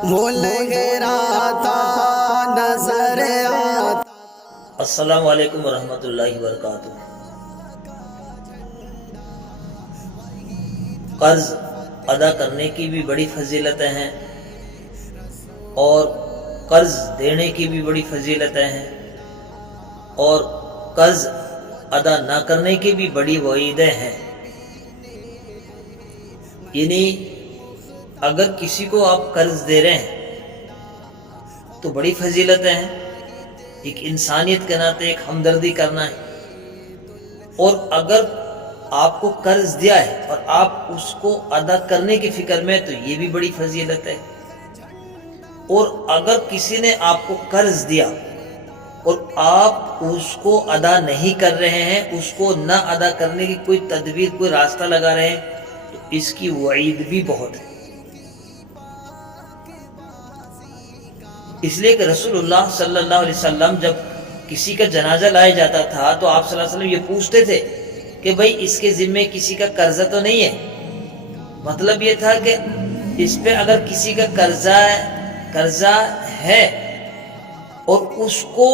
بھول گرا تھا نظر آتا۔ السلام علیکم ورحمۃ اللہ وبرکاتہ۔ قرض ادا کرنے کی بھی بڑی فضیلتیں ہیں اور قرض دینے کی بھی بڑی فضیلتیں ہیں اور قرض ادا نہ کرنے کی بھی بڑی وعیدیں ہیں۔ یعنی اگر کسی کو آپ قرض دے رہے ہیں تو بڑی فضیلتیں ہیں، ایک انسانیت کے ناطے ایک ہمدردی کرنا ہے، اور اگر آپ کو قرض دیا ہے اور آپ اس کو ادا کرنے کی فکر میں تو یہ بھی بڑی فضیلت ہے۔ اور اگر کسی نے آپ کو قرض دیا اور آپ اس کو ادا نہیں کر رہے ہیں، اس کو نہ ادا کرنے کی کوئی تدبیر کوئی راستہ لگا رہے ہیں، تو اس کی وعید بھی بہت ہے۔ اس لیے کہ رسول اللہ صلی اللہ علیہ وسلم جب کسی کا جنازہ لایا جاتا تھا تو آپ صلی اللہ علیہ وسلم یہ پوچھتے تھے کہ بھئی اس کے ذمے کسی کا قرضہ تو نہیں ہے۔ مطلب یہ تھا کہ اس پہ اگر کسی کا قرضہ ہے اور اس کو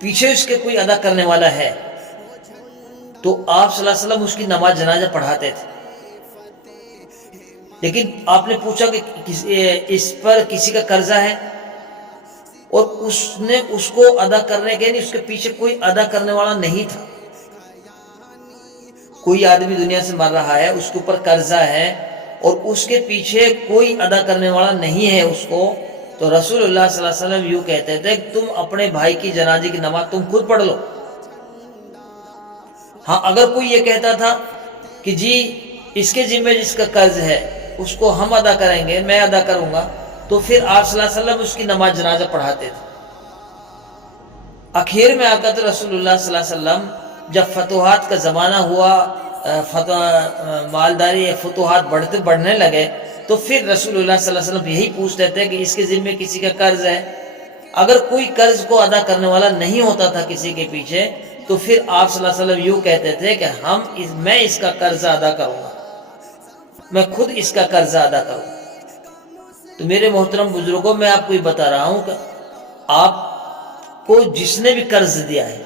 پیچھے اس کے کوئی ادا کرنے والا ہے تو آپ صلی اللہ علیہ وسلم اس کی نماز جنازہ پڑھاتے تھے۔ لیکن آپ نے پوچھا کہ اس پر کسی کا قرضہ ہے اور اس نے اس کو ادا کرنے کے نہیں، اس کے پیچھے کوئی ادا کرنے والا نہیں تھا، کوئی آدمی دنیا سے مر رہا ہے، اس کے اوپر قرضہ ہے اور اس کے پیچھے کوئی ادا کرنے والا نہیں ہے اس کو، تو رسول اللہ صلی اللہ علیہ وسلم یوں کہتے تھے کہ تم اپنے بھائی کی جنازے کی نماز تم خود پڑھ لو۔ ہاں اگر کوئی یہ کہتا تھا کہ جی اس کے ذمہ جس کا قرض ہے اس کو ہم ادا کریں گے، میں ادا کروں گا، تو پھر آپ صلی اللہ علیہ وسلم اس کی نماز جنازہ پڑھاتے تھے۔ اخیر میں آ کر رسول اللہ صلی اللہ علیہ وسلم جب فتوحات کا زمانہ ہوا، مالداری فتوحات بڑھنے لگے، تو پھر رسول اللہ صلی اللہ علیہ وسلم یہی پوچھتے تھے کہ اس کے ذمہ کسی کا قرض ہے۔ اگر کوئی قرض کو ادا کرنے والا نہیں ہوتا تھا کسی کے پیچھے، تو پھر آپ صلی اللہ علیہ وسلم یوں کہتے تھے کہ میں اس کا قرضہ ادا کروں گا، میں خود اس کا قرضہ ادا کروں۔ تو میرے محترم بزرگوں، میں آپ کو یہ بتا رہا ہوں کہ آپ کو جس نے بھی قرض دیا ہے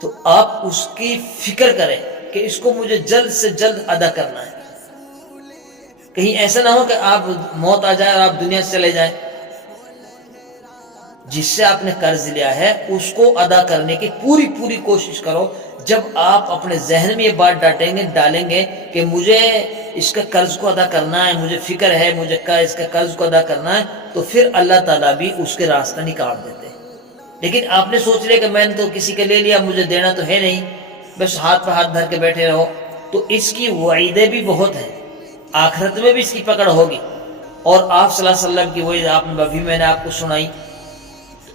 تو آپ اس کی فکر کریں کہ اس کو مجھے جلد سے جلد ادا کرنا ہے۔ کہیں ایسا نہ ہو کہ آپ موت آ جائے اور آپ دنیا سے چلے جائیں۔ جس سے آپ نے قرض لیا ہے اس کو ادا کرنے کی پوری کوشش کرو۔ جب آپ اپنے ذہن میں یہ بات ڈالیں گے کہ مجھے اس کا قرض کو ادا کرنا ہے، مجھے فکر ہے مجھے اس کا قرض کو ادا کرنا ہے، تو پھر اللہ تعالیٰ بھی اس کے راستہ نکال دیتے ہیں۔ لیکن آپ نے سوچ لیا کہ میں نے تو کسی کے لے لیا، مجھے دینا تو ہے نہیں، بس ہاتھ پہ ہاتھ دھر کے بیٹھے رہو، تو اس کی وعیدیں بھی بہت ہیں، آخرت میں بھی اس کی پکڑ ہوگی۔ اور آپ صلی اللہ علیہ وسلم کی وعید ابھی میں نے آپ کو سنائی۔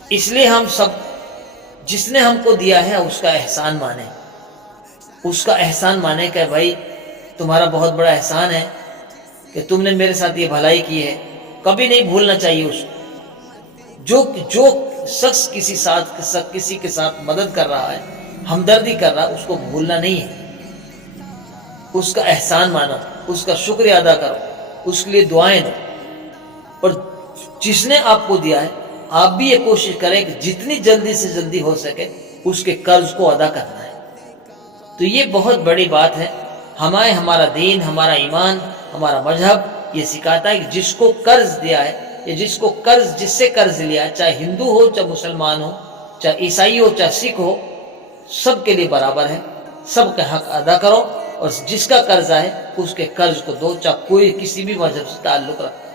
اس لیے ہم سب جس نے ہم کو دیا ہے اس کا احسان مانیں، اس کا احسان مانیں کہ بھائی تمہارا بہت بڑا احسان ہے کہ تم نے میرے ساتھ یہ بھلائی کی ہے۔ کبھی نہیں بھولنا چاہیے اس کو۔ جو شخص کسی کے ساتھ مدد کر رہا ہے، ہمدردی کر رہا ہے، اس کو بھولنا نہیں ہے۔ اس کا احسان مانو، اس کا شکریہ ادا کرو، اس کے لیے دعائیں دو۔ اور جس نے آپ کو دیا ہے آپ بھی یہ کوشش کریں کہ جتنی جلدی سے جلدی ہو سکے اس کے قرض کو ادا کرنا ہے۔ تو یہ بہت بڑی بات ہے۔ ہمارا دین، ہمارا ایمان، ہمارا مذہب یہ سکھاتا ہے کہ جس کو قرض دیا ہے یا جس سے قرض لیا ہے، چاہے ہندو ہو چاہے مسلمان ہو، چاہے عیسائی ہو چاہے سکھ ہو، سب کے لیے برابر ہے۔ سب کا حق ادا کرو، اور جس کا قرضہ ہے اس کے قرض کو دو، چاہے کوئی کسی بھی مذہب سے تعلق رکھتا ہے۔